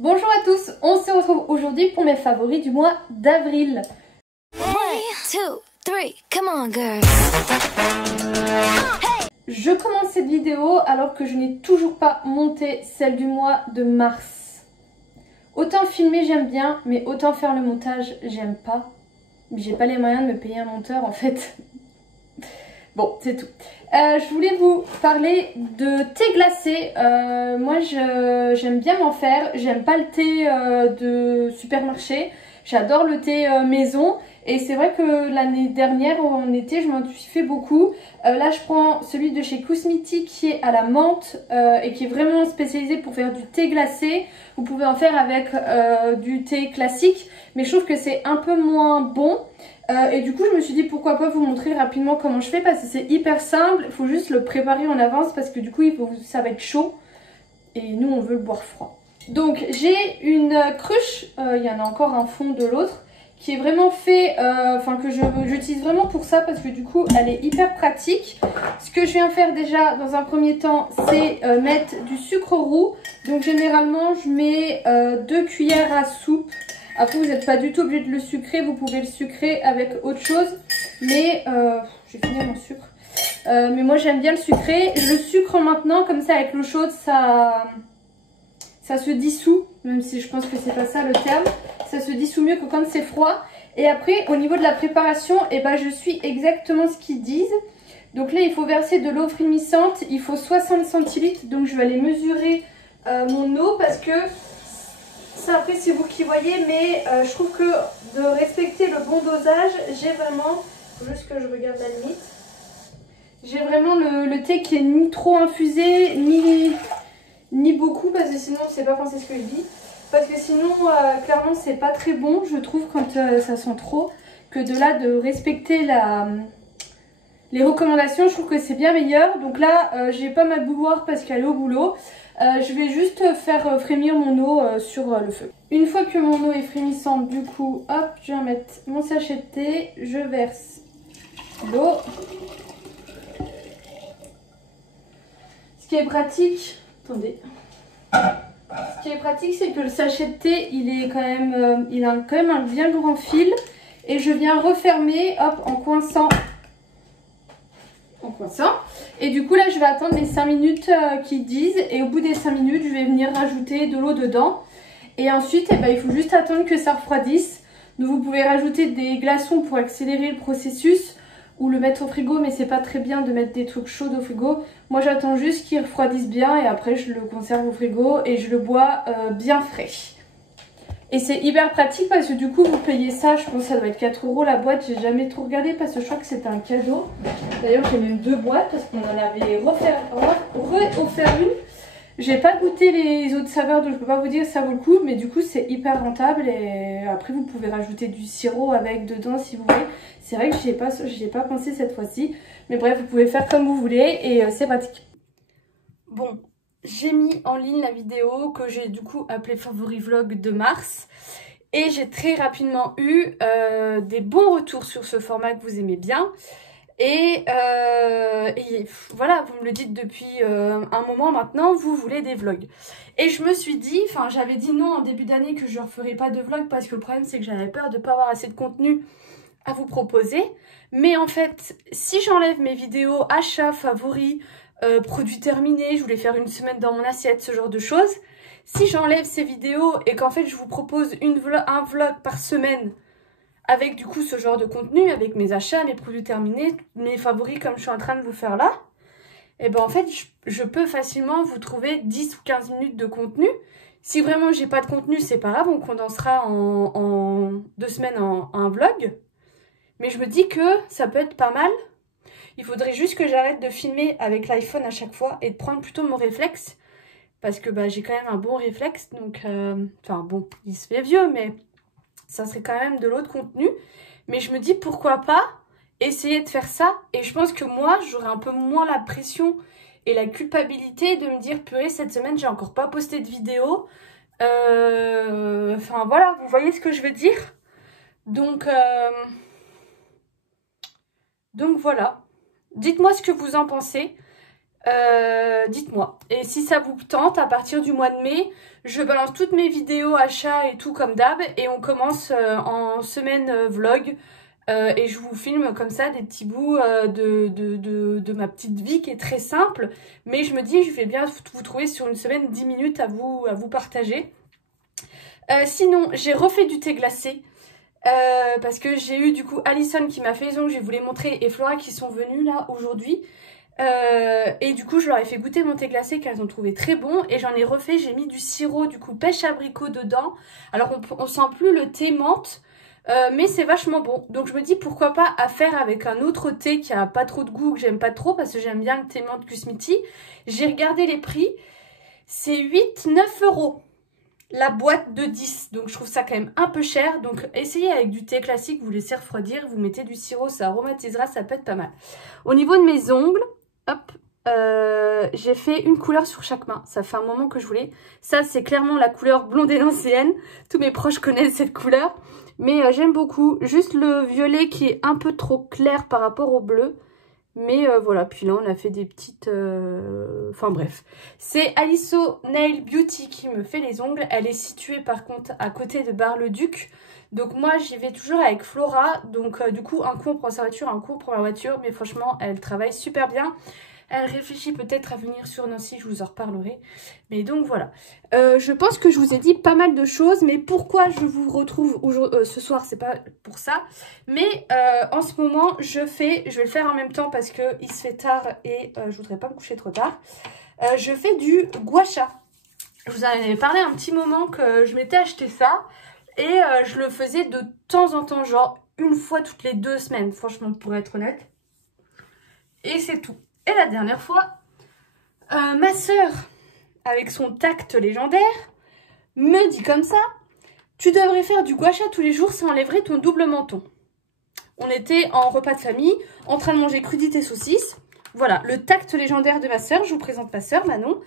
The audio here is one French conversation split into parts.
Bonjour à tous, on se retrouve aujourd'hui pour mes favoris du mois d'avril. 1, 2, 3, come on girl. Je commence cette vidéo alors que je n'ai toujours pas monté celle du mois de mars. Autant filmer j'aime bien, mais autant faire le montage j'aime pas. J'ai pas les moyens de me payer un monteur en fait. Bon, c'est tout. Je voulais vous parler de thé glacé. Moi, j'aime bien m'en faire. J'aime pas le thé de supermarché. J'adore le thé maison. Et c'est vrai que l'année dernière, en été, je m'en suis fait beaucoup. Là, je prends celui de chez Cosmiti qui est à la menthe et qui est vraiment spécialisé pour faire du thé glacé. Vous pouvez en faire avec du thé classique. Mais je trouve que c'est un peu moins bon. Et du coup je me suis dit pourquoi pas vous montrer rapidement comment je fais parce que c'est hyper simple, il faut juste le préparer en avance parce que du coup ça va être chaud et nous on veut le boire froid. Donc j'ai une cruche, il y en a encore un fond de l'autre qui est vraiment fait, que j'utilise vraiment pour ça parce que du coup elle est hyper pratique. Ce que je viens faire déjà dans un premier temps c'est mettre du sucre roux, donc généralement je mets 2 cuillères à soupe. Après, vous n'êtes pas du tout obligé de le sucrer, vous pouvez le sucrer avec autre chose. Mais, j'ai fini mon sucre. Mais moi, j'aime bien le sucrer. Je le sucre maintenant, comme ça, avec l'eau chaude, ça se dissout. Même si je pense que c'est pas ça le terme. Ça se dissout mieux que quand c'est froid. Et après, au niveau de la préparation, je suis exactement ce qu'ils disent. Donc là, il faut verser de l'eau frémissante. Il faut 60 centilitres. Donc, je vais aller mesurer mon eau parce que... Ça après c'est vous qui voyez, mais je trouve que de respecter le bon dosage, j'ai vraiment, faut juste que je regarde la limite, j'ai vraiment le thé qui est ni trop infusé, ni beaucoup, parce que sinon c'est pas penser ce que je dis, parce que sinon clairement c'est pas très bon, je trouve quand ça sent trop, que de là de respecter les recommandations, je trouve que c'est bien meilleur. Donc là j'ai pas ma bouilloire parce qu'elle est au boulot. Je vais juste faire frémir mon eau sur le feu. Une fois que mon eau est frémissante, du coup, hop, je vais mettre mon sachet de thé, je verse l'eau. Ce qui est pratique, attendez. Ce qui est pratique, c'est que le sachet de thé, il a quand même un bien grand fil. Et je viens refermer, hop, en coinçant. Et du coup là je vais attendre les 5 minutes qu'ils disent et au bout des 5 minutes je vais venir rajouter de l'eau dedans et ensuite il faut juste attendre que ça refroidisse. Donc vous pouvez rajouter des glaçons pour accélérer le processus ou le mettre au frigo, mais c'est pas très bien de mettre des trucs chauds au frigo. Moi j'attends juste qu'il refroidisse bien et après je le conserve au frigo et je le bois bien frais. Et c'est hyper pratique parce que du coup vous payez ça, je pense que ça doit être 4 € la boîte, j'ai jamais trop regardé parce que je crois que c'était un cadeau. D'ailleurs j'ai même 2 boîtes parce qu'on en avait offert une. J'ai pas goûté les autres saveurs donc je peux pas vous dire si ça vaut le coup, mais du coup c'est hyper rentable et après vous pouvez rajouter du sirop avec dedans si vous voulez. C'est vrai que j'y ai pas pensé cette fois-ci, mais bref vous pouvez faire comme vous voulez et c'est pratique. Bon. J'ai mis en ligne la vidéo que j'ai du coup appelée Favori Vlog de mars et j'ai très rapidement eu des bons retours sur ce format que vous aimez bien et voilà, vous me le dites depuis un moment maintenant, vous voulez des vlogs et je me suis dit, j'avais dit non en début d'année que je ne referais pas de vlog parce que le problème c'est que j'avais peur de ne pas avoir assez de contenu à vous proposer, mais en fait si j'enlève mes vidéos achats, favoris, produits terminés, je voulais faire une semaine dans mon assiette, ce genre de choses. Si j'enlève ces vidéos et qu'en fait je vous propose un vlog par semaine avec du coup ce genre de contenu, avec mes achats, mes produits terminés, mes favoris comme je suis en train de vous faire là, et en fait je peux facilement vous trouver 10 ou 15 minutes de contenu. Si vraiment j'ai pas de contenu, c'est pas grave, on condensera en 2 semaines en un vlog. Mais je me dis que ça peut être pas mal. Il faudrait juste que j'arrête de filmer avec l'iPhone à chaque fois et de prendre plutôt mon réflexe. Parce que j'ai quand même un bon réflexe. Donc, bon, il se fait vieux, mais ça serait quand même de l'autre contenu. Mais je me dis pourquoi pas essayer de faire ça. Et je pense que moi, j'aurais un peu moins la pression et la culpabilité de me dire purée, cette semaine, j'ai encore pas posté de vidéo. Voilà, vous voyez ce que je veux dire. Donc voilà. Dites-moi ce que vous en pensez. dites-moi. Et si ça vous tente, à partir du mois de mai, je balance toutes mes vidéos achats et tout comme d'hab. Et on commence en semaine vlog. Et je vous filme comme ça des petits bouts de ma petite vie qui est très simple. Mais je me dis, je vais bien vous trouver sur une semaine 10 minutes à vous partager. Sinon, j'ai refait du thé glacé. Parce que j'ai eu du coup Alison qui m'a fait les ongles, je vous les montrer, et Flora qui sont venues là aujourd'hui. Et du coup je leur ai fait goûter mon thé glacé qu'elles ont trouvé très bon. Et j'en ai refait, j'ai mis du sirop du coup pêche abricot dedans. Alors on sent plus le thé menthe. Mais c'est vachement bon. Donc je me dis pourquoi pas à faire avec un autre thé qui a pas trop de goût, que j'aime pas trop, parce que j'aime bien le thé menthe Kusmiti. J'ai regardé les prix. C'est 8-9 € la boîte de 10. Donc je trouve ça quand même un peu cher. Donc essayez avec du thé classique, vous laissez refroidir, vous mettez du sirop, ça aromatisera, ça peut être pas mal. Au niveau de mes ongles, hop, j'ai fait une couleur sur chaque main. Ça fait un moment que je voulais. Ça c'est clairement la couleur blonde élancéenne. Tous mes proches connaissent cette couleur. Mais j'aime beaucoup. Juste le violet qui est un peu trop clair par rapport au bleu. Mais voilà, puis là on a fait des petites... Enfin bref. C'est Aliso Nail Beauty qui me fait les ongles. Elle est située par contre à côté de Bar-le-Duc. Donc moi j'y vais toujours avec Flora. Donc du coup un coup on prend sa voiture, un coup on prend la voiture. Mais franchement elle travaille super bien. Elle réfléchit peut-être à venir sur Nancy, je vous en reparlerai. Mais donc voilà. Je pense que je vous ai dit pas mal de choses. Mais pourquoi je vous retrouve ce soir, c'est pas pour ça. Mais en ce moment, je vais le faire en même temps parce qu'il se fait tard et je voudrais pas me coucher trop tard. Je fais du gua sha. Je vous en avais parlé un petit moment que je m'étais acheté ça. Et je le faisais de temps en temps, genre une fois toutes les 2 semaines, franchement, pour être honnête. Et c'est tout. Et la dernière fois, ma sœur, avec son tact légendaire, me dit comme ça, tu devrais faire du gua sha tous les jours, ça enlèverait ton double menton. On était en repas de famille, en train de manger crudité saucisse. Voilà, le tact légendaire de ma sœur, je vous présente ma sœur Manon.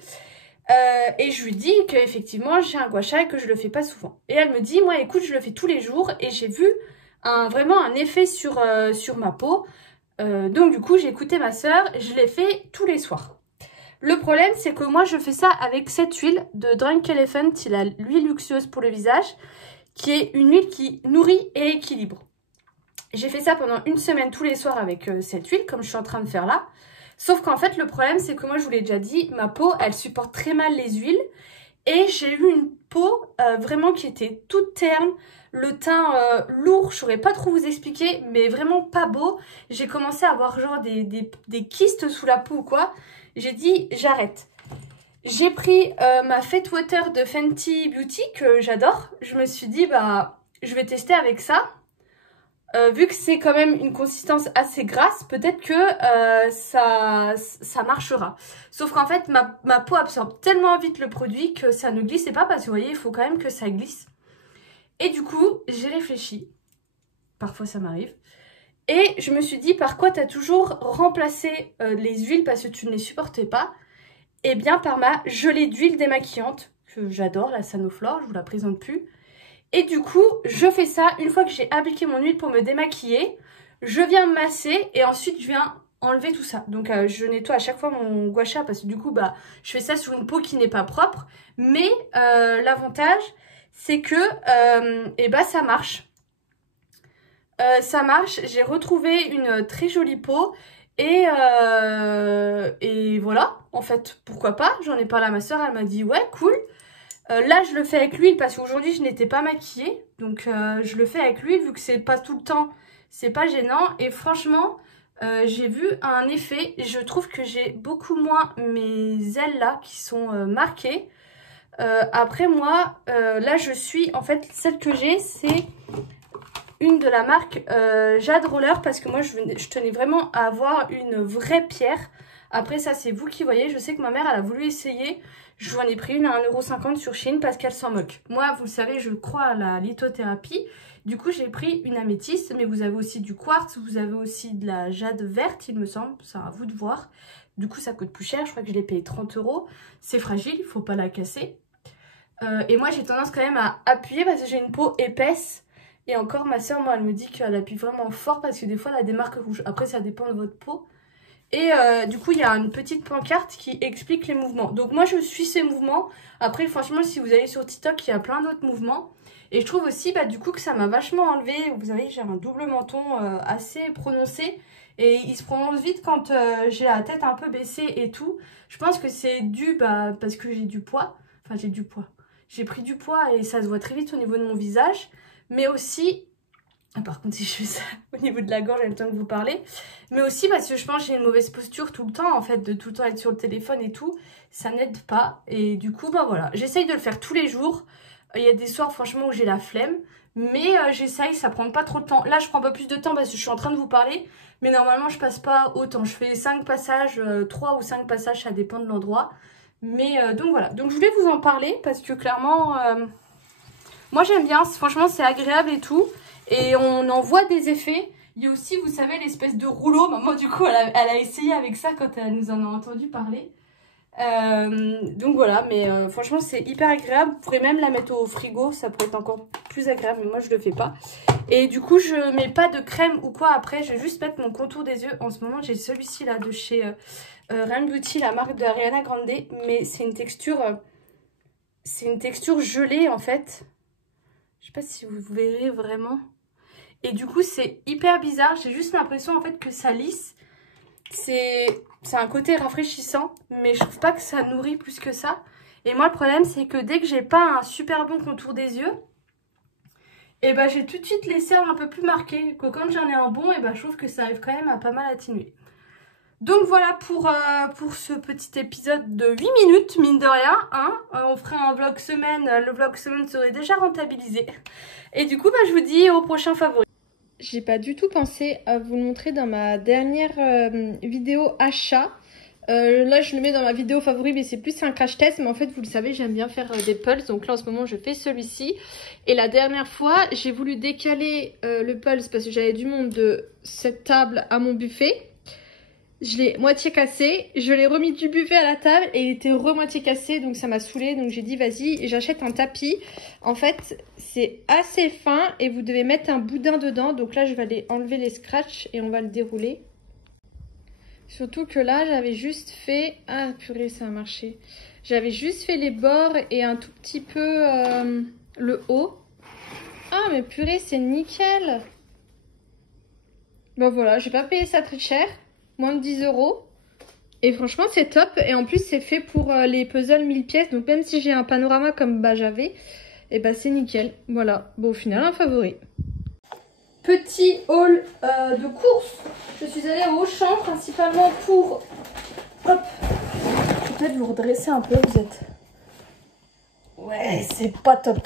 Et je lui dis qu'effectivement j'ai un gua sha et que je le fais pas souvent. Et elle me dit, moi écoute, je le fais tous les jours et j'ai vu vraiment un effet sur ma peau. Donc du coup j'ai écouté ma sœur, je l'ai fait tous les soirs. Le problème c'est que moi je fais ça avec cette huile de Drunk Elephant, il a l'huile luxueuse pour le visage, qui est une huile qui nourrit et équilibre. J'ai fait ça pendant une semaine tous les soirs avec cette huile, comme je suis en train de faire là. Sauf qu'en fait le problème c'est que moi je vous l'ai déjà dit, ma peau elle supporte très mal les huiles. Et j'ai eu une peau vraiment qui était toute terne, le teint lourd, je saurais pas trop vous expliquer, mais vraiment pas beau. J'ai commencé à avoir genre des kystes sous la peau ou quoi. J'ai dit j'arrête. J'ai pris ma Fat Water de Fenty Beauty que j'adore. Je me suis dit bah je vais tester avec ça. Vu que c'est quand même une consistance assez grasse, peut-être que ça marchera. Sauf qu'en fait, ma peau absorbe tellement vite le produit que ça ne glissait pas parce que vous voyez, il faut quand même que ça glisse. Et du coup, j'ai réfléchi. Parfois, ça m'arrive. Et je me suis dit, par quoi tu as toujours remplacé les huiles parce que tu ne les supportais pas? Eh bien, par ma gelée d'huile démaquillante, que j'adore, la Sanoflore, je vous la présente plus. Et du coup, je fais ça une fois que j'ai appliqué mon huile pour me démaquiller. Je viens masser et ensuite je viens enlever tout ça. Donc je nettoie à chaque fois mon gua sha parce que du coup, bah, je fais ça sur une peau qui n'est pas propre. Mais l'avantage, c'est que eh ben, ça marche. Ça marche. J'ai retrouvé une très jolie peau. Et voilà, en fait, pourquoi pas. J'en ai parlé à ma soeur, elle m'a dit ouais, cool. Là je le fais avec l'huile parce qu'aujourd'hui je n'étais pas maquillée. Donc je le fais avec l'huile vu que c'est pas tout le temps, c'est pas gênant. Et franchement j'ai vu un effet. Je trouve que j'ai beaucoup moins mes ailes là qui sont marquées. Après moi là je suis, en fait celle que j'ai c'est une de la marque Jade Roller. Parce que moi je tenais vraiment à avoir une vraie pierre. Après ça c'est vous qui voyez. Je sais que ma mère elle a voulu essayer. Je vous en ai pris une à 1,50 € sur Shein parce qu'elle s'en moque. Moi, vous le savez, je crois à la lithothérapie. Du coup, j'ai pris une améthyste. Mais vous avez aussi du quartz. Vous avez aussi de la jade verte, il me semble. C'est à vous de voir. Du coup, ça coûte plus cher. Je crois que je l'ai payé 30 €. C'est fragile, il ne faut pas la casser. Et moi, j'ai tendance quand même à appuyer parce que j'ai une peau épaisse. Et encore, ma soeur, moi, elle me dit qu'elle appuie vraiment fort parce que des fois, elle a des marques rouges. Après, ça dépend de votre peau. Et du coup, il y a une petite pancarte qui explique les mouvements. Donc moi, je suis ces mouvements. Après, franchement, si vous allez sur TikTok, il y a plein d'autres mouvements. Et je trouve aussi, du coup, que ça m'a vachement enlevé. Vous savez, j'ai un double menton assez prononcé. Et il se prononce vite quand j'ai la tête un peu baissée et tout. Je pense que c'est dû parce que j'ai du poids. Enfin, j'ai du poids. J'ai pris du poids et ça se voit très vite au niveau de mon visage. Mais aussi... Par contre, si je fais ça au niveau de la gorge, en même temps que vous parlez. Mais aussi parce que je pense que j'ai une mauvaise posture tout le temps, en fait, de tout le temps être sur le téléphone et tout. Ça n'aide pas. Et du coup, voilà. J'essaye de le faire tous les jours. Il y a des soirs, franchement, où j'ai la flemme. Mais j'essaye, ça prend pas trop de temps. Là, je prends pas plus de temps parce que je suis en train de vous parler. Mais normalement, je passe pas autant. Je fais 5 passages, 3 ou 5 passages, ça dépend de l'endroit. Mais donc voilà. Donc je voulais vous en parler parce que clairement, moi j'aime bien. Franchement, c'est agréable et tout. Et on en voit des effets. Il y a aussi, vous savez, l'espèce de rouleau. Maman, du coup, elle a essayé avec ça quand elle nous en a entendu parler. Donc voilà, mais franchement, c'est hyper agréable. Vous pourrez même la mettre au frigo. Ça pourrait être encore plus agréable, mais moi, je le fais pas. Et du coup, je mets pas de crème ou quoi après. Je vais juste mettre mon contour des yeux. En ce moment, j'ai celui-ci là de chez Rem Beauty, la marque de Ariana Grande. Mais c'est une texture gelée, en fait. Je sais pas si vous verrez vraiment. Et du coup, c'est hyper bizarre. J'ai juste l'impression en fait que ça lisse. C'est un côté rafraîchissant, mais je trouve pas que ça nourrit plus que ça. Et moi, le problème, c'est que dès que j'ai pas un super bon contour des yeux, et j'ai tout de suite les cernes un peu plus marquées. Que quand j'en ai un bon, et je trouve que ça arrive quand même à pas mal atténuer. Donc voilà pour ce petit épisode de 8 minutes, mine de rien. Hein. On ferait un vlog semaine, le vlog semaine serait déjà rentabilisé. Et du coup, je vous dis au prochain favori. J'ai pas du tout pensé à vous le montrer dans ma dernière vidéo achat. Là, je le mets dans ma vidéo favori, mais c'est plus un crash test. Mais en fait, vous le savez, j'aime bien faire des pulls. Donc là, en ce moment, je fais celui-ci. Et la dernière fois, j'ai voulu décaler le pulse parce que j'avais du monde de cette table à mon buffet. Je l'ai moitié cassé, je l'ai remis du buffet à la table et il était remoitié cassé, donc ça m'a saoulé. Donc j'ai dit vas-y, j'achète un tapis. En fait, c'est assez fin et vous devez mettre un boudin dedans. Donc là, je vais aller enlever les scratchs et on va le dérouler. Surtout que là, j'avais juste fait... Ah purée, ça a marché. J'avais juste fait les bords et un tout petit peu le haut. Ah mais purée, c'est nickel. Bon voilà, j'ai pas payé ça très cher. Moins de 10 €. Et franchement, c'est top. Et en plus, c'est fait pour les puzzles 1000 pièces. Donc même si j'ai un panorama comme j'avais, et c'est nickel. Voilà. Bon, au final, un favori. Petit haul de course. Je suis allée au Auchan principalement pour... Hop. Je vais peut-être vous redresser un peu, vous êtes... Ouais, c'est pas top.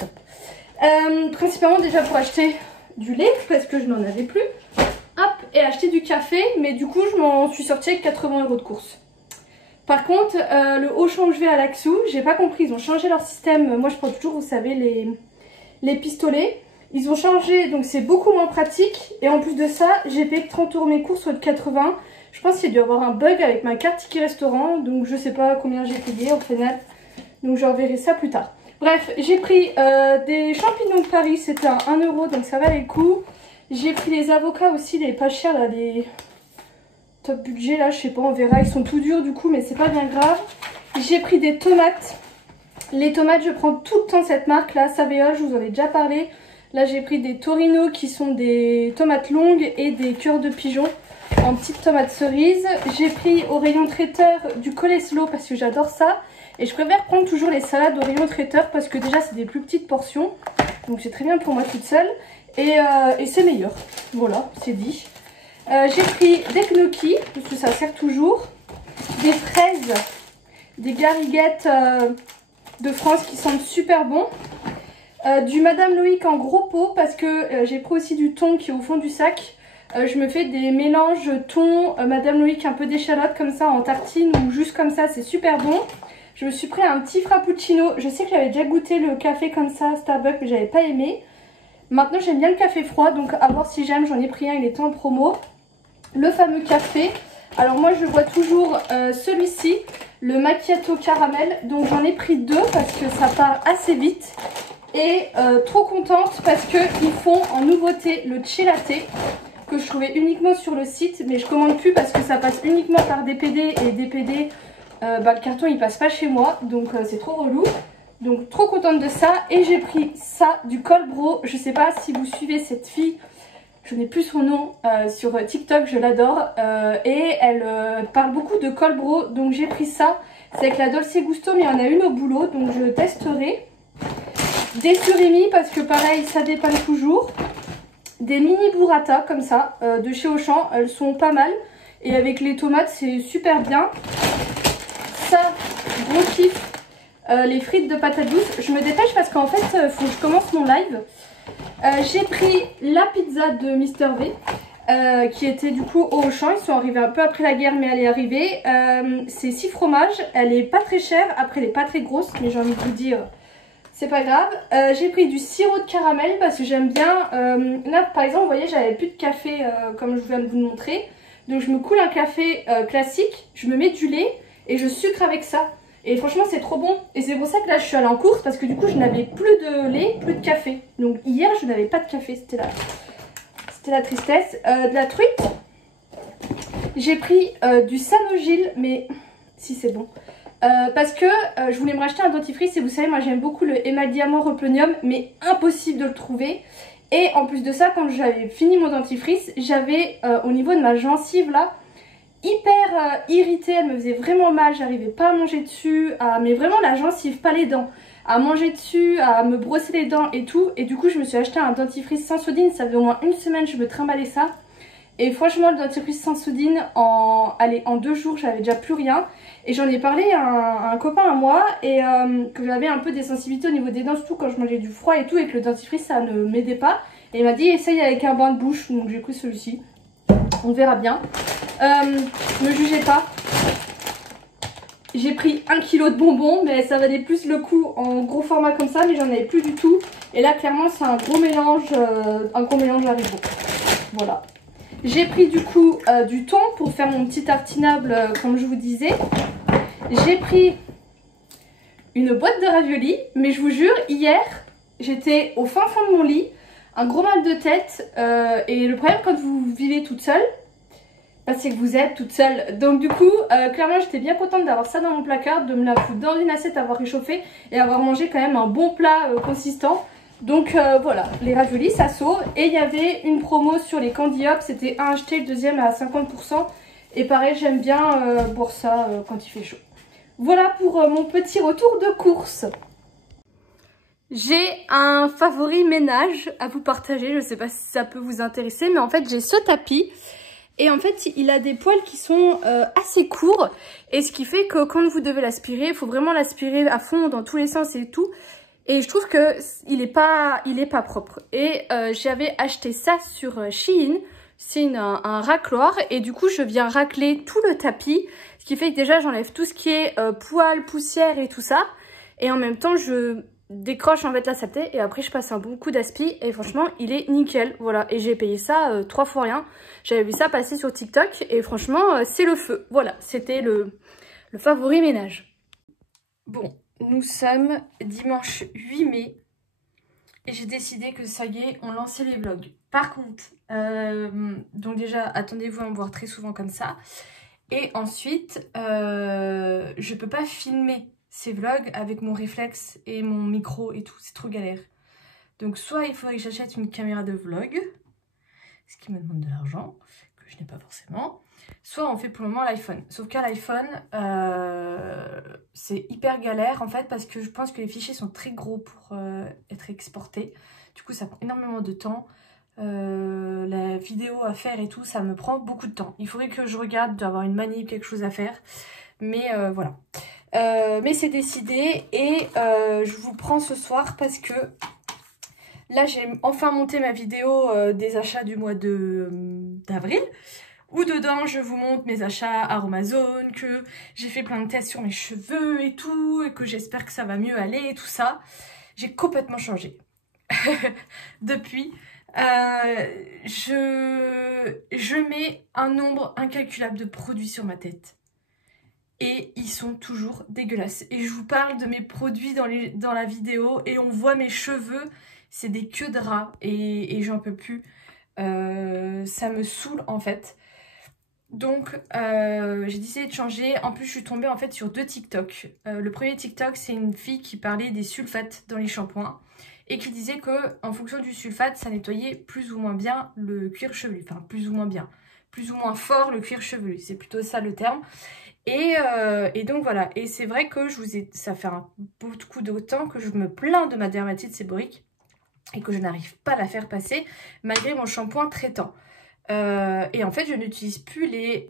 Principalement déjà pour acheter du lait, parce que je n'en avais plus. Hop, et acheter du café, mais du coup je m'en suis sortie avec 80 € de course. Par contre, le Auchan où je vais à Laxou, j'ai pas compris, ils ont changé leur système. Moi je prends toujours, vous savez, les pistolets. Ils ont changé, donc c'est beaucoup moins pratique. Et en plus de ça, j'ai payé 30 € mes courses au lieu de 80. Je pense qu'il y a dû avoir un bug avec ma carte ticket restaurant, donc je sais pas combien j'ai payé au final. Donc je reverrai ça plus tard. Bref, j'ai pris des champignons de Paris, c'était à 1 €, donc ça valait le coup. J'ai pris les avocats aussi, les pas chers là, les top budget là, je sais pas, on verra, ils sont tout durs du coup, mais c'est pas bien grave. J'ai pris des tomates. Les tomates, je prends tout le temps cette marque là, Saveol, je vous en ai déjà parlé. Là j'ai pris des Torino qui sont des tomates longues et des cœurs de pigeon en petites tomates cerises. J'ai pris au rayon traiteur du coleslaw parce que j'adore ça. Et je préfère prendre toujours les salades au rayon traiteur parce que déjà c'est des plus petites portions. Donc c'est très bien pour moi toute seule. Et c'est meilleur. Voilà, c'est dit. J'ai pris des gnocchis, parce que ça sert toujours. Des fraises, des gariguettes de France qui sentent super bon. Du Madame Loïc en gros pot, parce que j'ai pris aussi du thon qui est au fond du sac. Je me fais des mélanges thon, Madame Loïc un peu d'échalote comme ça en tartine ou juste comme ça, c'est super bon. Je me suis pris un petit frappuccino. Je sais que j'avais déjà goûté le café comme ça, Starbucks, mais j'avais pas aimé. Maintenant j'aime bien le café froid, donc à voir si j'aime, j'en ai pris un, il était en promo. Le fameux café, alors moi je bois toujours celui-ci, le macchiato caramel, donc j'en ai pris 2 parce que ça part assez vite. Et trop contente parce qu'ils font en nouveauté le chai latte. que je trouvais uniquement sur le site, mais je commande plus parce que ça passe uniquement par DPD et DPD, le carton il passe pas chez moi, donc c'est trop relou. Donc trop contente de ça. Et j'ai pris ça du Colbro. Je sais pas si vous suivez cette fille, je n'ai plus son nom, sur TikTok, je l'adore. Et elle parle beaucoup de Colbro, donc j'ai pris ça. C'est avec la Dolce Gusto, mais il y en a une au boulot, donc je testerai. Des surimi parce que pareil, ça dépanne toujours. Des mini burrata comme ça, de chez Auchan, elles sont pas mal. Et avec les tomates, c'est super bien. Ça, gros kiff. Les frites de patates douces. Je me dépêche parce qu'en fait, il faut que je commence mon live. J'ai pris la pizza de Mister V, qui était du coup au Auchan. Ils sont arrivés un peu après la guerre, mais elle est arrivée. C'est 6 fromages. Elle est pas très chère. Après, elle est pas très grosse, mais j'ai envie de vous dire, c'est pas grave. J'ai pris du sirop de caramel parce que j'aime bien. Là, par exemple, vous voyez, j'avais plus de café comme je viens de vous le montrer. Donc, je me coule un café classique. Je me mets du lait et je sucre avec ça. Et franchement c'est trop bon. Et c'est pour ça que là je suis allée en course parce que du coup je n'avais plus de lait, plus de café. Donc hier je n'avais pas de café, c'était la tristesse. De la truite. J'ai pris du Sanogil, mais si c'est bon. Parce que je voulais me racheter un dentifrice et vous savez moi j'aime beaucoup le Emma Diamant Replenium, mais impossible de le trouver. Et en plus de ça, quand j'avais fini mon dentifrice, j'avais au niveau de ma gencive là, hyper irritée, elle me faisait vraiment mal, j'arrivais pas à manger dessus, mais vraiment la gencive, pas les dents, à manger dessus, à me brosser les dents et tout. Et du coup je me suis acheté un dentifrice Sensodyne, ça fait au moins une semaine je me trimballais ça. Et franchement le dentifrice Sensodyne, en 2 jours j'avais déjà plus rien. Et j'en ai parlé à un copain à moi, et que j'avais un peu des sensibilités au niveau des dents, surtout quand je mangeais du froid et tout, et que le dentifrice ça ne m'aidait pas. Et il m'a dit essaye avec un bain de bouche, donc j'ai pris celui-ci. On verra bien. Ne jugez pas. J'ai pris 1 kg de bonbons, mais ça valait plus le coup en gros format comme ça, mais j'en avais plus du tout. Et là clairement c'est un gros mélange Haribo. Voilà. J'ai pris du coup du thon pour faire mon petit tartinable comme je vous disais. J'ai pris une boîte de raviolis, mais je vous jure, hier j'étais au fin fond de mon lit, un gros mal de tête, et le problème quand vous vivez toute seule, c'est que vous êtes toute seule. Donc du coup, clairement j'étais bien contente d'avoir ça dans mon placard, de me la foutre dans une assiette, avoir réchauffé et avoir mangé quand même un bon plat consistant. Donc voilà, les raviolis ça sauve. Et il y avait une promo sur les Candy Hop, c'était un acheté, le deuxième à 50%. Et pareil, j'aime bien boire ça quand il fait chaud. Voilà pour mon petit retour de course. J'ai un favori ménage à vous partager, je sais pas si ça peut vous intéresser, mais en fait j'ai ce tapis. Et en fait, il a des poils qui sont assez courts. Et ce qui fait que quand vous devez l'aspirer, il faut vraiment l'aspirer à fond dans tous les sens et tout. Et je trouve que il est pas propre. Et j'avais acheté ça sur Shein. C'est un racloir. Et du coup, je viens racler tout le tapis. Ce qui fait que déjà, j'enlève tout ce qui est poils, poussière et tout ça. Et en même temps, je décroche en fait la saleté et après je passe un bon coup d'aspi et franchement il est nickel. Voilà, et j'ai payé ça 3 fois rien. J'avais vu ça passer sur TikTok et franchement c'est le feu. Voilà, c'était le favori ménage. Bon, nous sommes dimanche 8 mai et j'ai décidé que ça y est, on lançait les vlogs. Par contre, donc déjà attendez-vous à me voir très souvent comme ça. Et ensuite, je peux pas filmer ces vlogs avec mon réflexe et mon micro et tout, c'est trop galère. Donc soit il faudrait que j'achète une caméra de vlog, ce qui me demande de l'argent, que je n'ai pas forcément, soit on fait pour le moment l'iPhone. Sauf qu'à l'iPhone, c'est hyper galère en fait parce que je pense que les fichiers sont très gros pour être exportés. Du coup ça prend énormément de temps. La vidéo à faire et tout, ça me prend beaucoup de temps. Il faudrait que je regarde d'avoir une manip, quelque chose à faire. Mais voilà. Mais c'est décidé et je vous prends ce soir parce que là j'ai enfin monté ma vidéo des achats du mois d'avril, où dedans je vous montre mes achats Aromazone, que j'ai fait plein de tests sur mes cheveux et tout, et que j'espère que ça va mieux aller et tout ça. J'ai complètement changé depuis. Je mets un nombre incalculable de produits sur ma tête. Et ils sont toujours dégueulasses. Et je vous parle de mes produits dans la vidéo et on voit mes cheveux, c'est des queues de rats et j'en peux plus. Ça me saoule en fait. Donc j'ai décidé de changer. En plus je suis tombée en fait sur 2 TikTok. Le premier TikTok, c'est une fille qui parlait des sulfates dans les shampoings et qui disait que en fonction du sulfate, ça nettoyait plus ou moins bien le cuir chevelu. Enfin plus ou moins bien, plus ou moins fort le cuir chevelu, c'est plutôt ça le terme. Et donc voilà, et c'est vrai que ça fait un beaucoup de temps que je me plains de ma dermatite séborrheique et que je n'arrive pas à la faire passer malgré mon shampoing traitant. Et en fait je n'utilise plus les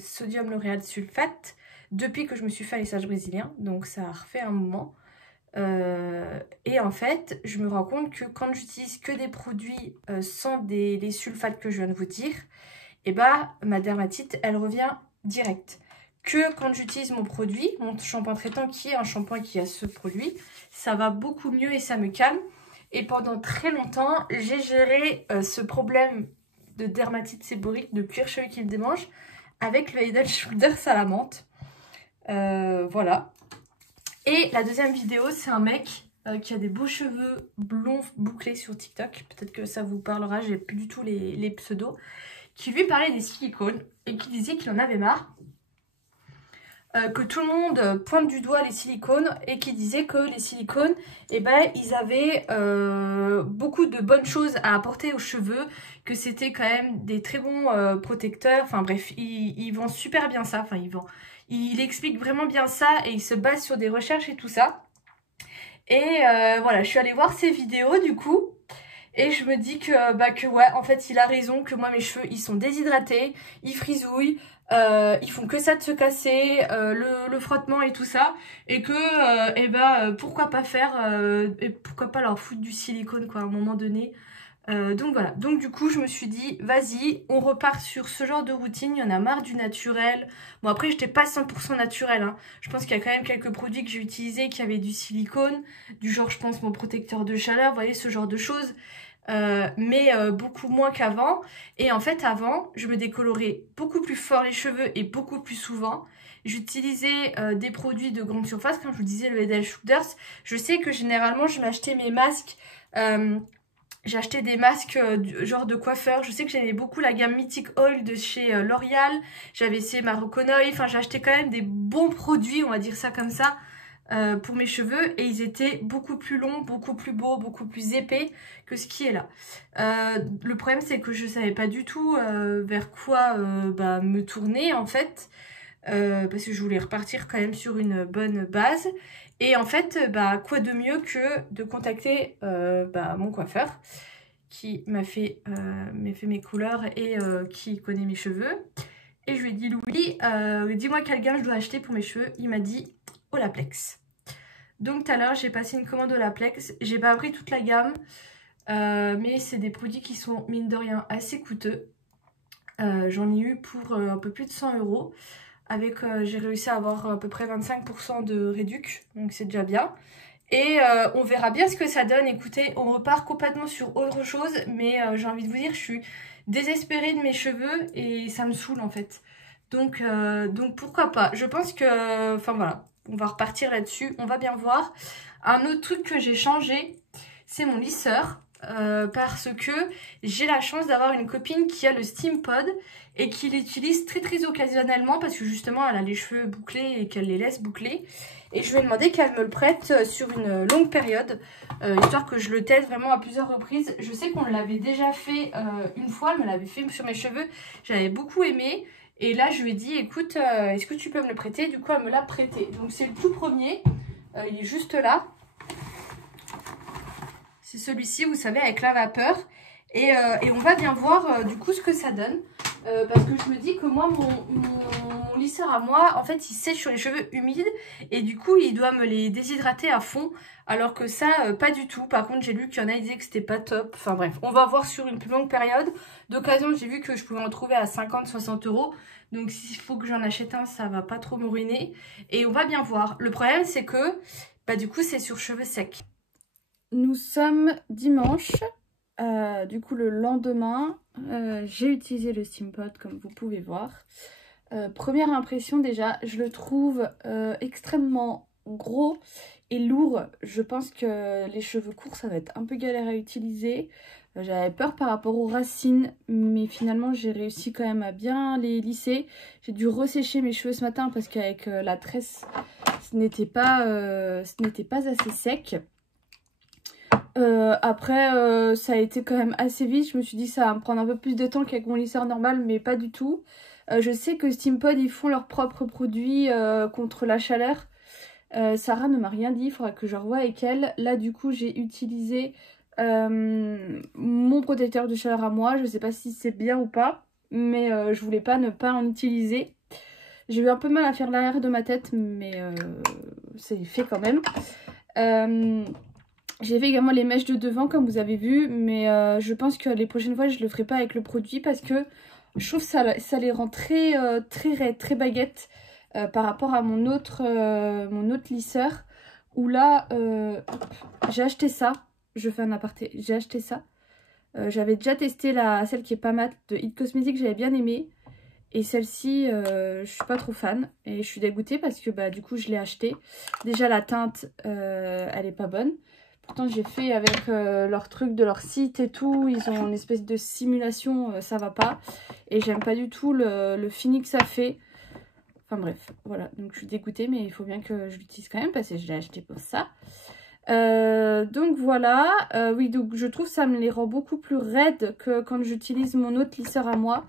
sodium lauréate sulfate depuis que je me suis fait un lissage brésilien, donc ça a refait un moment. Et en fait je me rends compte que quand j'utilise que des produits sans les sulfates que je viens de vous dire, et bah ma dermatite elle revient direct. Que quand j'utilise mon produit, mon shampoing traitant qui est un shampoing qui a ce produit, ça va beaucoup mieux et ça me calme. Et pendant très longtemps, j'ai géré ce problème de dermatite séborrheique, de cuir chevelu qui me démange, avec le Head & Shoulders à la menthe. Voilà. Et la deuxième vidéo, c'est un mec qui a des beaux cheveux blonds bouclés sur TikTok. Peut-être que ça vous parlera, j'ai plus du tout les pseudos. Qui lui parlait des silicones et qui disait qu'il en avait marre. Que tout le monde pointe du doigt les silicones et qui disait que les silicones, eh ben, ils avaient beaucoup de bonnes choses à apporter aux cheveux, que c'était quand même des très bons protecteurs. Enfin bref, ils vendent super bien ça. Enfin, il explique vraiment bien ça et il se base sur des recherches et tout ça. Et voilà, je suis allée voir ses vidéos du coup. Et je me dis que ouais, en fait, il a raison, que moi, mes cheveux, ils sont déshydratés, ils frisouillent, ils font que ça de se casser, le frottement et tout ça. Et que, pourquoi pas et pourquoi pas leur foutre du silicone, quoi, à un moment donné. Donc voilà, donc du coup je me suis dit vas-y, on repart sur ce genre de routine, il y en a marre du naturel. Bon après j'étais pas 100% naturel, hein. Je pense qu'il y a quand même quelques produits que j'ai utilisés qui avaient du silicone, du genre je pense mon protecteur de chaleur, vous voyez ce genre de choses. Mais beaucoup moins qu'avant. Et en fait avant je me décolorais beaucoup plus fort les cheveux et beaucoup plus souvent. J'utilisais des produits de grande surface, comme je vous disais le Head & Shoulders. Je sais que généralement je m'achetais mes masques, j'ai acheté des masques genre de coiffeur. Je sais que j'aimais beaucoup la gamme Mythic Oil de chez L'Oréal. J'avais essayé Maroconoil. Enfin, j'ai acheté quand même des bons produits, on va dire ça comme ça, pour mes cheveux. Et ils étaient beaucoup plus longs, beaucoup plus beaux, beaucoup plus épais que ce qui est là. Le problème, c'est que je savais pas du tout vers quoi me tourner, en fait. Parce que je voulais repartir quand même sur une bonne base. Et en fait, quoi de mieux que de contacter mon coiffeur qui m'a fait mes couleurs et qui connaît mes cheveux. Et je lui ai dit, Louis, dis-moi quelle gamme je dois acheter pour mes cheveux. Il m'a dit Olaplex. Donc tout à l'heure, j'ai passé une commande Olaplex. J'ai pas pris toute la gamme, mais c'est des produits qui sont, mine de rien, assez coûteux. J'en ai eu pour un peu plus de 100 €. Avec, j'ai réussi à avoir à peu près 25% de réduc, donc c'est déjà bien. Et on verra bien ce que ça donne. Écoutez, on repart complètement sur autre chose, mais j'ai envie de vous dire, je suis désespérée de mes cheveux et ça me saoule en fait. Donc pourquoi pas. Je pense que, enfin voilà, on va repartir là-dessus, on va bien voir. Un autre truc que j'ai changé, c'est mon lisseur. Parce que j'ai la chance d'avoir une copine qui a le Steampod et qui l'utilise très très occasionnellement parce que justement elle a les cheveux bouclés et qu'elle les laisse boucler. Et je lui ai demandé qu'elle me le prête sur une longue période, histoire que je le teste vraiment à plusieurs reprises. Je sais qu'on l'avait déjà fait une fois, elle me l'avait fait sur mes cheveux, j'avais beaucoup aimé. Et là je lui ai dit écoute, est-ce que tu peux me le prêter? Du coup elle me l'a prêté. Donc c'est le tout premier, il est juste là. C'est celui-ci, vous savez, avec la vapeur. Et on va bien voir du coup ce que ça donne. Parce que je me dis que moi, mon lisseur à moi, en fait, il sèche sur les cheveux humides. Et du coup, il doit me les déshydrater à fond. Alors que ça, pas du tout. Par contre, j'ai lu qu'il y en a qui disaient que c'était pas top. Enfin bref, on va voir sur une plus longue période. D'occasion, j'ai vu que je pouvais en trouver à 50-60 €. Donc s'il faut que j'en achète un, ça va pas trop me ruiner. Et on va bien voir. Le problème, c'est que du coup, c'est sur cheveux secs. Nous sommes dimanche, du coup le lendemain, j'ai utilisé le Steampod comme vous pouvez voir. Première impression déjà, je le trouve extrêmement gros, et lourd. Je pense que les cheveux courts, ça va être un peu galère à utiliser. J'avais peur par rapport aux racines, mais finalement j'ai réussi quand même à bien les lisser. J'ai dû ressécher mes cheveux ce matin parce qu'avec la tresse, ce n'était pas assez sec. Après, ça a été quand même assez vite. Je me suis dit que ça va me prendre un peu plus de temps qu'avec mon lisseur normal, mais pas du tout. Je sais que Steampod, ils font leurs propres produits contre la chaleur. Sarah ne m'a rien dit, il faudra que je revoie avec elle. Là, du coup, j'ai utilisé mon protecteur de chaleur à moi. Je sais pas si c'est bien ou pas, mais je voulais pas ne pas en utiliser. J'ai eu un peu mal à faire l'arrière de ma tête, mais c'est fait quand même. J'ai fait également les mèches de devant comme vous avez vu, mais je pense que les prochaines fois je le ferai pas avec le produit parce que je trouve que ça les rend très raides, très baguettes par rapport à mon autre lisseur où là j'ai acheté ça, je fais un aparté, j'ai acheté ça. J'avais déjà testé celle qui est pas mat de It Cosmetics, j'avais bien aimé. Et celle-ci, je suis pas trop fan et je suis dégoûtée parce que bah, du coup je l'ai achetée. Déjà la teinte, elle est pas bonne. Pourtant j'ai fait avec leur truc de leur site et tout. Ils ont une espèce de simulation, ça va pas. Et j'aime pas du tout le fini que ça fait. Enfin bref, voilà. Donc je suis dégoûtée mais il faut bien que je l'utilise quand même parce que je l'ai acheté pour ça. Donc voilà. Oui, donc je trouve que ça me les rend beaucoup plus raides que quand j'utilise mon autre lisseur à moi.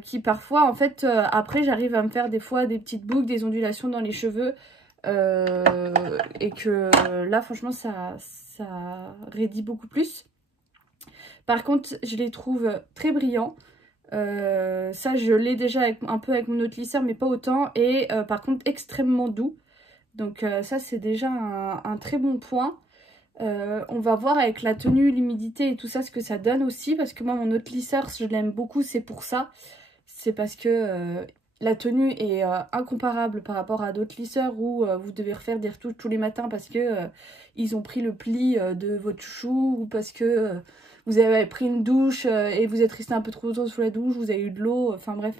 Qui parfois en fait après j'arrive à me faire des fois des petites boucles, des ondulations dans les cheveux et que là franchement ça raidit beaucoup plus. Par contre je les trouve très brillants, ça je l'ai déjà un peu avec mon autre lisseur mais pas autant, et par contre extrêmement doux, donc ça c'est déjà un très bon point. On va voir avec la tenue, l'humidité et tout ça ce que ça donne aussi, parce que moi mon autre lisseur je l'aime beaucoup, c'est pour ça. C'est parce que la tenue est incomparable par rapport à d'autres lisseurs où vous devez refaire des retouches tous les matins parce que ils ont pris le pli de votre chouchou, ou parce que vous avez pris une douche et vous êtes resté un peu trop longtemps sous la douche, vous avez eu de l'eau, enfin bref,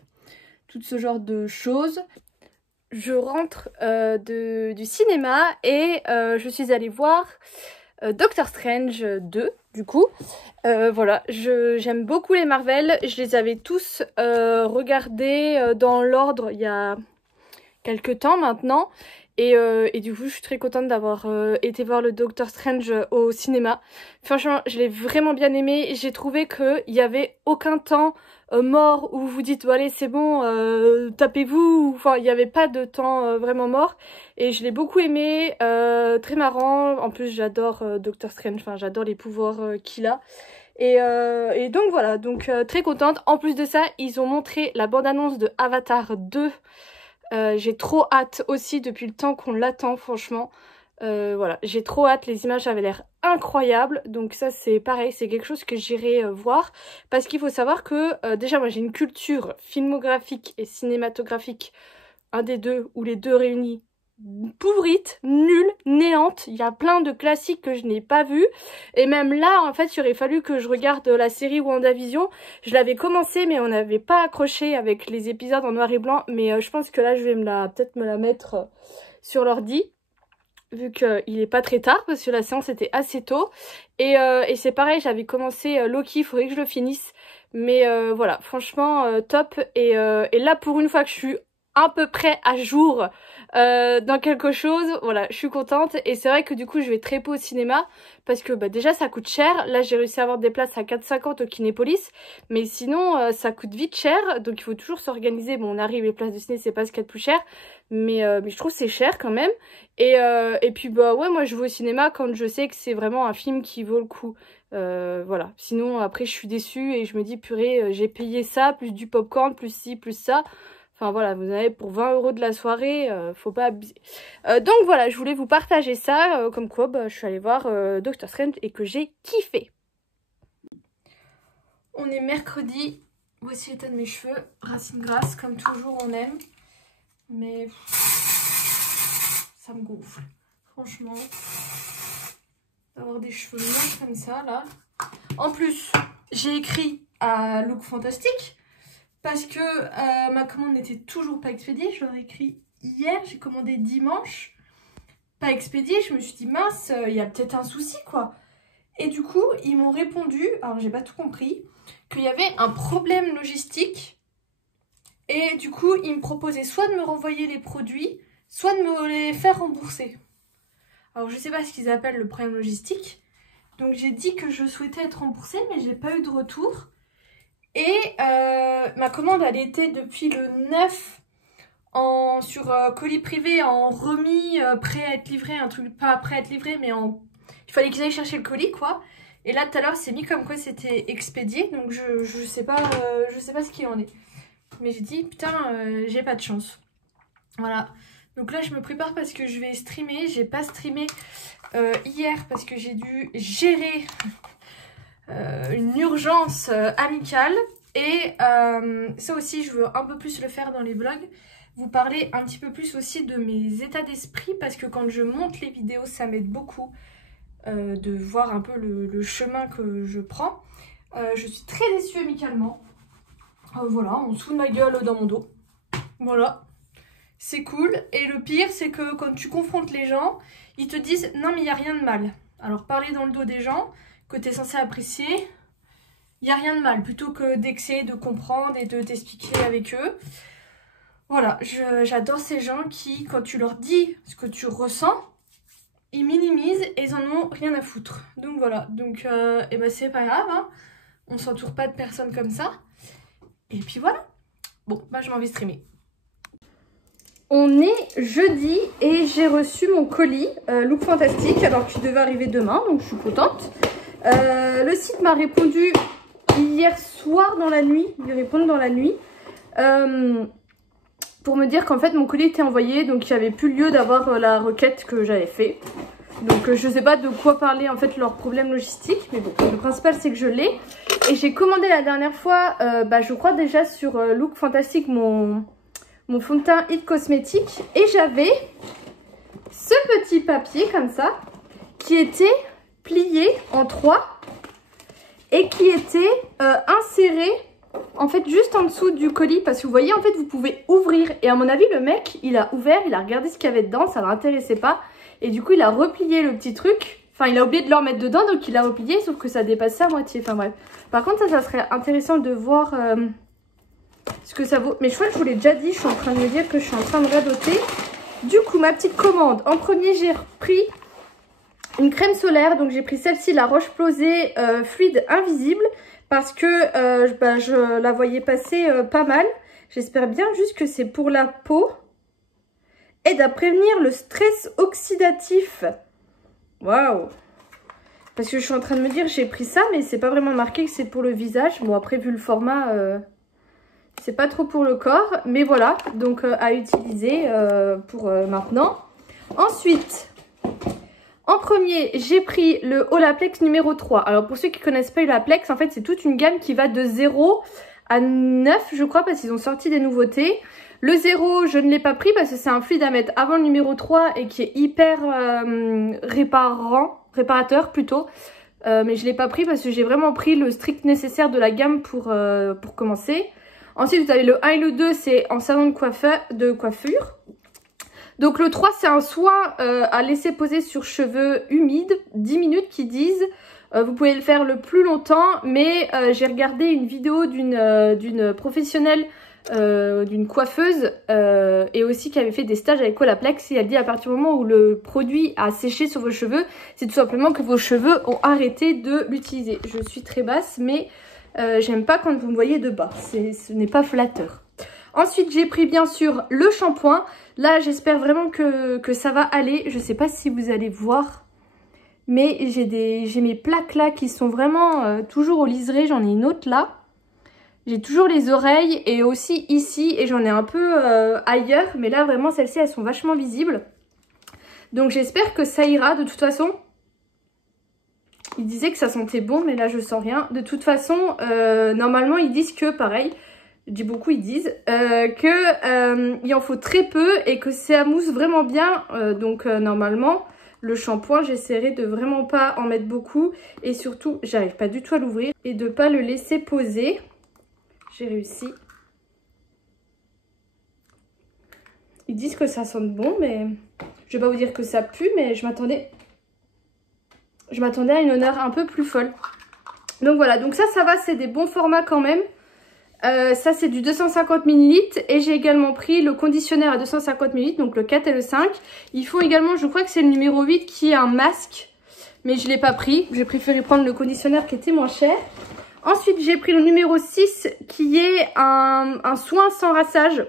tout ce genre de choses. Je rentre du cinéma et je suis allée voir Doctor Strange 2 du coup. Voilà, j'aime beaucoup les Marvel, je les avais tous regardés dans l'ordre il y a quelques temps maintenant. Et du coup je suis très contente d'avoir été voir le Doctor Strange au cinéma. Franchement je l'ai vraiment bien aimé. J'ai trouvé qu'il n'y avait aucun temps mort où vous vous dites bon, allez c'est bon, tapez-vous. Enfin il n'y avait pas de temps vraiment mort. Et je l'ai beaucoup aimé, très marrant. En plus j'adore Doctor Strange, enfin j'adore les pouvoirs qu'il a. Et donc voilà, donc très contente. En plus de ça ils ont montré la bande-annonce de Avatar 2. J'ai trop hâte aussi depuis le temps qu'on l'attend franchement. Voilà, j'ai trop hâte, les images avaient l'air incroyables. Donc ça c'est pareil, c'est quelque chose que j'irai voir. Parce qu'il faut savoir que déjà moi j'ai une culture filmographique et cinématographique, un des deux ou les deux réunis, pourrite, nulle, néante. Il y a plein de classiques que je n'ai pas vus. Et même là, en fait, il aurait fallu que je regarde la série WandaVision. Je l'avais commencé, mais on n'avait pas accroché avec les épisodes en noir et blanc. Mais je pense que là, je vais peut-être me la mettre sur l'ordi, vu qu'il est pas très tard, parce que la séance était assez tôt. Et c'est pareil, j'avais commencé Loki, il faudrait que je le finisse. Mais voilà, franchement, top. Et là, pour une fois que je suis à peu près à jour dans quelque chose, voilà, je suis contente. Et c'est vrai que du coup je vais très peu au cinéma parce que bah, déjà ça coûte cher. Là j'ai réussi à avoir des places à 4,50 au Kinépolis, mais sinon ça coûte vite cher, donc il faut toujours s'organiser. Bon, on arrive, les places de ciné c'est pas ce qu'il y a de plus cher, mais je trouve c'est cher quand même. Et puis bah ouais, moi je vais au cinéma quand je sais que c'est vraiment un film qui vaut le coup. Voilà, sinon après je suis déçue et je me dis purée, j'ai payé ça, plus du popcorn, plus ci, plus ça. Enfin voilà, vous en avez pour 20 € de la soirée, faut pas abuser. Donc voilà, je voulais vous partager ça, comme quoi bah, je suis allée voir Doctor Strange et que j'ai kiffé. On est mercredi, voici l'état de mes cheveux, racines grasses, comme toujours on aime. Mais ça me gonfle, franchement, d'avoir des cheveux longs comme ça là. En plus, j'ai écrit à Look Fantastique. Parce que ma commande n'était toujours pas expédiée. Je leur ai écrit hier, j'ai commandé dimanche. pas expédié, je me suis dit mince, il y a peut-être un souci quoi. Et du coup, ils m'ont répondu, alors j'ai pas tout compris, qu'il y avait un problème logistique. Et du coup, ils me proposaient soit de me renvoyer les produits, soit de me les faire rembourser. Alors je sais pas ce qu'ils appellent le problème logistique. Donc j'ai dit que je souhaitais être remboursée, mais j'ai pas eu de retour. Et ma commande, elle était depuis le 9 sur colis privé en remis, prêt à être livré, un truc pas prêt à être livré, mais il fallait qu'ils aillent chercher le colis quoi. Et là tout à l'heure c'est mis comme quoi c'était expédié, donc je sais pas ce qu'il en est. Mais j'ai dit putain j'ai pas de chance. Voilà. Donc là je me prépare parce que je vais streamer. J'ai pas streamé hier parce que j'ai dû gérer une urgence amicale. Et ça aussi je veux un peu plus le faire dans les vlogs. Vous parler un petit peu plus aussi de mes états d'esprit parce que quand je monte les vidéos ça m'aide beaucoup de voir un peu le chemin que je prends. Je suis très déçue amicalement. Voilà, on se fout de ma gueule dans mon dos. Voilà, c'est cool. Et le pire c'est que quand tu confrontes les gens, ils te disent non mais il n'y a rien de mal. Alors parler dans le dos des gens que tu es censé apprécier, il n'y a rien de mal. Plutôt que d'essayer de comprendre et de t'expliquer avec eux. Voilà, j'adore ces gens qui, quand tu leur dis ce que tu ressens, ils minimisent et ils en ont rien à foutre. Donc voilà, donc et ben c'est pas grave, hein. On s'entoure pas de personnes comme ça. Et puis voilà. Bon, bah je m'en vais streamer. On est jeudi et j'ai reçu mon colis Look Fantastic, alors qu'il devait arriver demain, donc je suis contente. Le site m'a répondu hier soir dans la nuit, ils répondent dans la nuit. Pour me dire qu'en fait mon colis était envoyé, donc il n'y avait plus lieu d'avoir la requête que j'avais fait. Donc je sais pas de quoi parler en fait leur problème logistique, mais bon, le principal c'est que je l'ai. Et j'ai commandé la dernière fois, je crois déjà sur Look Fantastic mon fond de teint It Cosmétique. Et j'avais ce petit papier comme ça, qui était plié en 3 et qui était inséré en fait juste en dessous du colis, parce que vous voyez en fait vous pouvez ouvrir, et à mon avis le mec il a ouvert, il a regardé ce qu'il y avait dedans, ça l'intéressait pas et du coup il a replié le petit truc, enfin il a oublié de le remettre dedans donc il a replié, sauf que ça dépassait à moitié, enfin bref. Par contre ça serait intéressant de voir ce que ça vaut, mais je crois que je vous l'ai déjà dit, je suis en train de me dire que je suis en train de radoter. Du coup ma petite commande, en premier j'ai repris une crème solaire, donc j'ai pris celle-ci, la Roche-Posay fluide invisible, parce que je la voyais passer pas mal. J'espère bien juste que c'est pour la peau. Aide à prévenir le stress oxydatif. Waouh! Parce que je suis en train de me dire, j'ai pris ça, mais c'est pas vraiment marqué que c'est pour le visage. Bon, après, vu le format, c'est pas trop pour le corps. Mais voilà, donc à utiliser pour maintenant. Ensuite... en premier, j'ai pris le Olaplex numéro 3. Alors pour ceux qui ne connaissent pas Olaplex, en fait c'est toute une gamme qui va de 0 à 9 je crois, parce qu'ils ont sorti des nouveautés. Le 0 je ne l'ai pas pris parce que c'est un fluide à mettre avant le numéro 3 et qui est hyper réparateur plutôt. Mais je ne l'ai pas pris parce que j'ai vraiment pris le strict nécessaire de la gamme pour commencer. Ensuite vous avez le 1 et le 2, c'est en salon de coiffure. Donc le 3 c'est un soin à laisser poser sur cheveux humides, 10 minutes qui disent. Vous pouvez le faire le plus longtemps, mais j'ai regardé une vidéo d'une professionnelle, d'une coiffeuse et aussi qui avait fait des stages avec Olaplex, et elle dit à partir du moment où le produit a séché sur vos cheveux, c'est tout simplement que vos cheveux ont arrêté de l'utiliser. Je suis très basse, mais j'aime pas quand vous me voyez de bas, ce n'est pas flatteur. Ensuite j'ai pris bien sûr le shampoing. Là j'espère vraiment que ça va aller. Je sais pas si vous allez voir, mais j'ai mes plaques là qui sont vraiment toujours au liseré. J'en ai une autre là. J'ai toujours les oreilles et aussi ici, et j'en ai un peu ailleurs. Mais là vraiment celles-ci elles sont vachement visibles. Donc j'espère que ça ira. De toute façon, ils disaient que ça sentait bon, mais là je sens rien. De toute façon normalement ils disent que pareil, je dis beaucoup, ils disent il en faut très peu et que ça mousse vraiment bien. Donc normalement, le shampoing, j'essaierai de vraiment pas en mettre beaucoup. Et surtout, j'arrive pas du tout à l'ouvrir. Et de pas le laisser poser. J'ai réussi. Ils disent que ça sent bon, mais Je vais pas vous dire que ça pue, mais je m'attendais à une odeur un peu plus folle. Donc voilà, donc ça va, c'est des bons formats quand même. Ça c'est du 250 ml et j'ai également pris le conditionnaire à 250 ml, donc le 4 et le 5. Ils font également, je crois que c'est le numéro 8 qui est un masque, mais je ne l'ai pas pris. J'ai préféré prendre le conditionnaire qui était moins cher. Ensuite j'ai pris le numéro 6 qui est un soin sans rinçage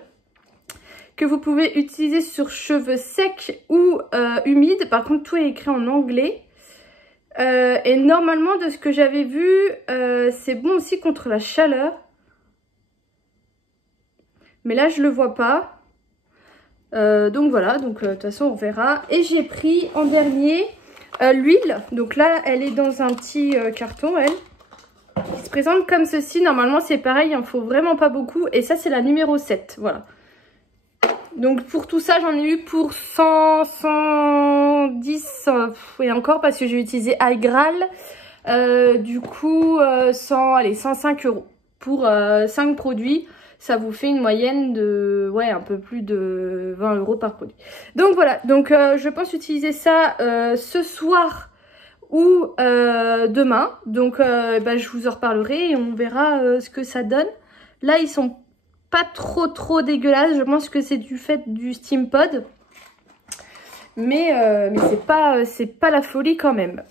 que vous pouvez utiliser sur cheveux secs ou humides. Par contre tout est écrit en anglais. Et normalement de ce que j'avais vu, c'est bon aussi contre la chaleur. Mais là je le vois pas. Donc voilà, donc de toute façon on verra. Et j'ai pris en dernier l'huile. Donc là elle est dans un petit carton, elle. Qui se présente comme ceci. Normalement c'est pareil, il en faut vraiment pas beaucoup. Et ça c'est la numéro 7, voilà. Donc pour tout ça j'en ai eu pour 100, 110 et encore parce que j'ai utilisé High Grail. Du coup 105 € pour 5 produits. Ça vous fait une moyenne de un peu plus de 20 € par produit. Donc voilà, donc je pense utiliser ça ce soir ou demain. Donc je vous en reparlerai et on verra ce que ça donne. Là ils sont pas trop dégueulasses. Je pense que c'est du fait du Steam Pod. Mais c'est pas la folie quand même.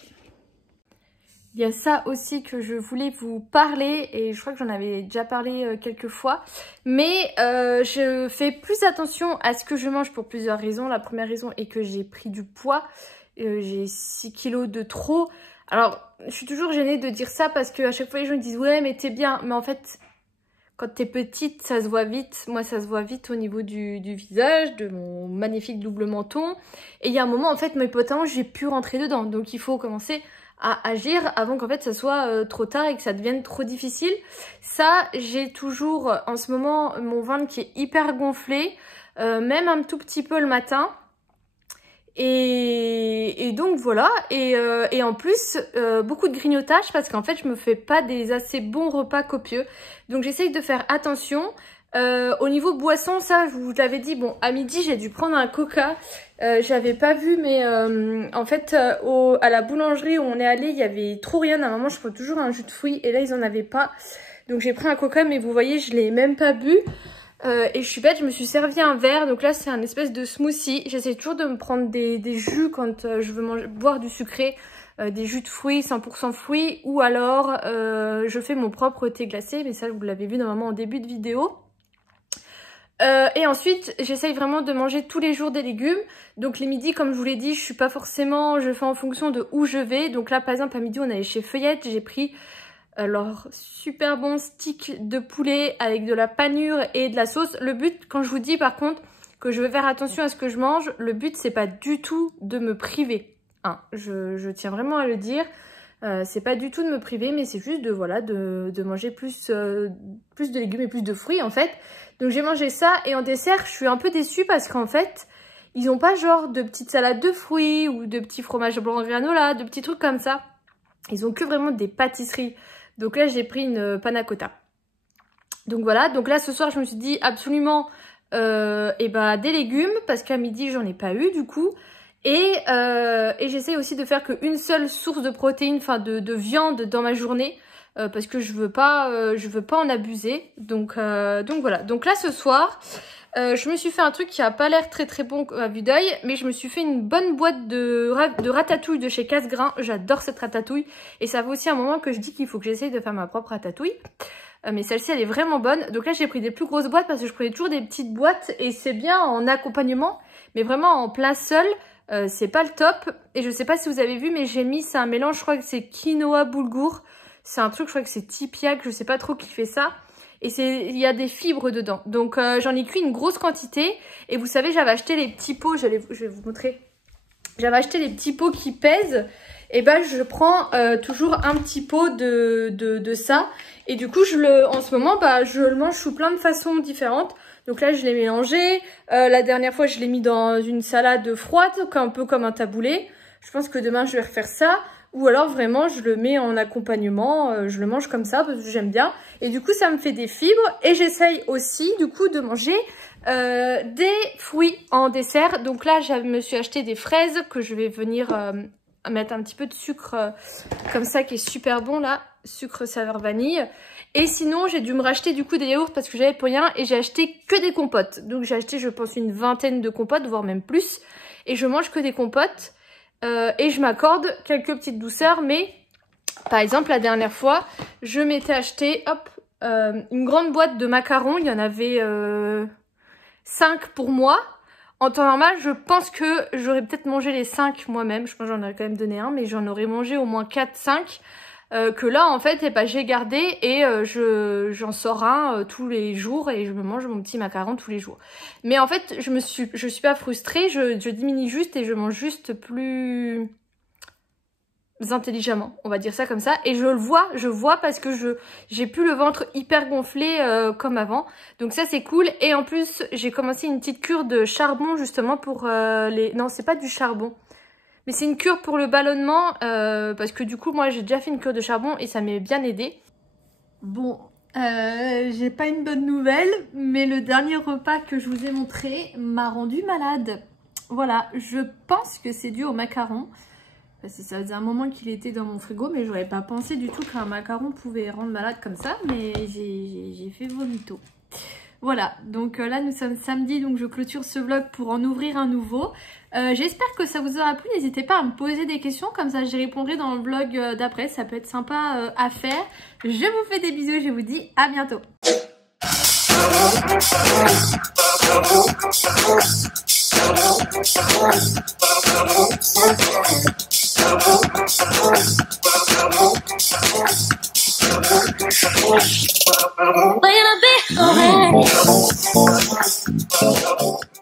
Il y a ça aussi que je voulais vous parler et je crois que j'en avais déjà parlé quelques fois. Mais je fais plus attention à ce que je mange pour plusieurs raisons. La première raison est que j'ai pris du poids. J'ai 6 kilos de trop. Alors, je suis toujours gênée de dire ça parce qu'à chaque fois les gens me disent « Ouais, mais t'es bien ». Mais en fait, quand t'es petite, ça se voit vite. Moi, ça se voit vite au niveau du visage, de mon magnifique double menton. Et il y a un moment, en fait, mes potins, j'ai pu rentrer dedans. Donc, il faut commencer à agir avant qu'en fait ça soit trop tard et que ça devienne trop difficile. Ça, j'ai toujours en ce moment mon ventre qui est hyper gonflé, même un tout petit peu le matin. Et donc voilà, et en plus beaucoup de grignotage parce qu'en fait je me fais pas des assez bons repas copieux. Donc j'essaye de faire attention. Au niveau boisson, ça je vous l'avais dit, bon à midi j'ai dû prendre un coca. J'avais pas vu mais en fait à la boulangerie où on est allé il y avait trop rien. À un moment je prends toujours un jus de fruits et là ils en avaient pas. Donc j'ai pris un coca mais vous voyez je l'ai même pas bu. Et je suis bête, je me suis servi un verre, donc là c'est un espèce de smoothie. J'essaie toujours de me prendre des jus quand je veux boire du sucré, des jus de fruits, 100% fruits, ou alors je fais mon propre thé glacé, mais ça vous l'avez vu normalement en début de vidéo. Et ensuite j'essaye vraiment de manger tous les jours des légumes. Donc les midis comme je vous l'ai dit, je suis pas forcément, je fais en fonction de où je vais. Donc là par exemple à midi on allait chez Feuillette, j'ai pris leur super bon stick de poulet avec de la panure et de la sauce. Le but, quand je vous dis par contre que je veux faire attention à ce que je mange, le but c'est pas du tout de me priver. Hein, je tiens vraiment à le dire. C'est pas du tout de me priver, mais c'est juste de manger plus de légumes et plus de fruits en fait. Donc j'ai mangé ça et en dessert je suis un peu déçue parce qu'en fait ils ont pas genre de petites salades de fruits ou de petits fromages blancs granola, de petits trucs comme ça. Ils ont que vraiment des pâtisseries. Donc là j'ai pris une panna cotta. Donc voilà, donc là ce soir je me suis dit absolument des légumes parce qu'à midi j'en ai pas eu du coup. Et j'essaie aussi de faire qu'une seule source de protéines, enfin de viande dans ma journée. Parce que je veux pas en abuser. Donc voilà, donc là ce soir je me suis fait un truc qui a pas l'air très bon à vue d'œil, mais je me suis fait une bonne boîte de ratatouille de chez Cassegrain. J'adore cette ratatouille et ça fait aussi un moment que je dis qu'il faut que j'essaye de faire ma propre ratatouille. Mais celle-ci elle est vraiment bonne. Donc là j'ai pris des plus grosses boîtes parce que je prenais toujours des petites boîtes et c'est bien en accompagnement, mais vraiment en plat seul c'est pas le top. Et je sais pas si vous avez vu mais j'ai mis, c'est un mélange, je crois que c'est quinoa boulgour. C'est un truc, je crois que c'est Tipiak, je sais pas trop qui fait ça. Et il y a des fibres dedans. Donc j'en ai cuit une grosse quantité. Et vous savez, j'avais acheté les petits pots, je vais vous montrer. J'avais acheté les petits pots qui pèsent. Et ben je prends toujours un petit pot de ça. Et du coup, en ce moment, je le mange sous plein de façons différentes. Donc là, je l'ai mélangé. La dernière fois, je l'ai mis dans une salade froide, un peu comme un taboulé. Je pense que demain, je vais refaire ça. Ou alors vraiment je le mets en accompagnement, je le mange comme ça parce que j'aime bien. Et du coup ça me fait des fibres et j'essaye aussi du coup de manger des fruits en dessert. Donc là, je me suis acheté des fraises que je vais venir mettre un petit peu de sucre comme ça qui est super bon là. Sucre saveur vanille. Et sinon, j'ai dû me racheter du coup des yaourts parce que j'avais pour rien et j'ai acheté que des compotes. Donc j'ai acheté, je pense, une vingtaine de compotes, voire même plus. Et je mange que des compotes. Et je m'accorde quelques petites douceurs. Mais par exemple, la dernière fois, je m'étais acheté hop, une grande boîte de macarons. Il y en avait 5 pour moi. En temps normal, je pense que j'aurais peut-être mangé les 5 moi-même. Je pense que j'en aurais quand même donné un, mais j'en aurais mangé au moins 4-5. Que là, en fait, j'ai gardé et j'en sors un tous les jours et je me mange mon petit macaron tous les jours. Mais en fait, je suis pas frustrée, je diminue juste et je mange juste plus intelligemment, on va dire ça comme ça. Et je vois parce que j'ai plus le ventre hyper gonflé comme avant. Donc ça c'est cool. Et en plus j'ai commencé une petite cure de charbon justement pour les... Non, c'est pas du charbon. Mais c'est une cure pour le ballonnement parce que du coup moi j'ai déjà fait une cure de charbon et ça m'est bien aidé. Bon, j'ai pas une bonne nouvelle, mais le dernier repas que je vous ai montré m'a rendu malade. Voilà, je pense que c'est dû au macaron. Parce que ça faisait un moment qu'il était dans mon frigo, mais j'aurais pas pensé du tout qu'un macaron pouvait rendre malade comme ça, mais j'ai fait vomito. Voilà, donc là nous sommes samedi, donc je clôture ce vlog pour en ouvrir un nouveau. J'espère que ça vous aura plu, n'hésitez pas à me poser des questions, comme ça j'y répondrai dans le vlog d'après, ça peut être sympa à faire. Je vous fais des bisous et je vous dis à bientôt. Wait a bit.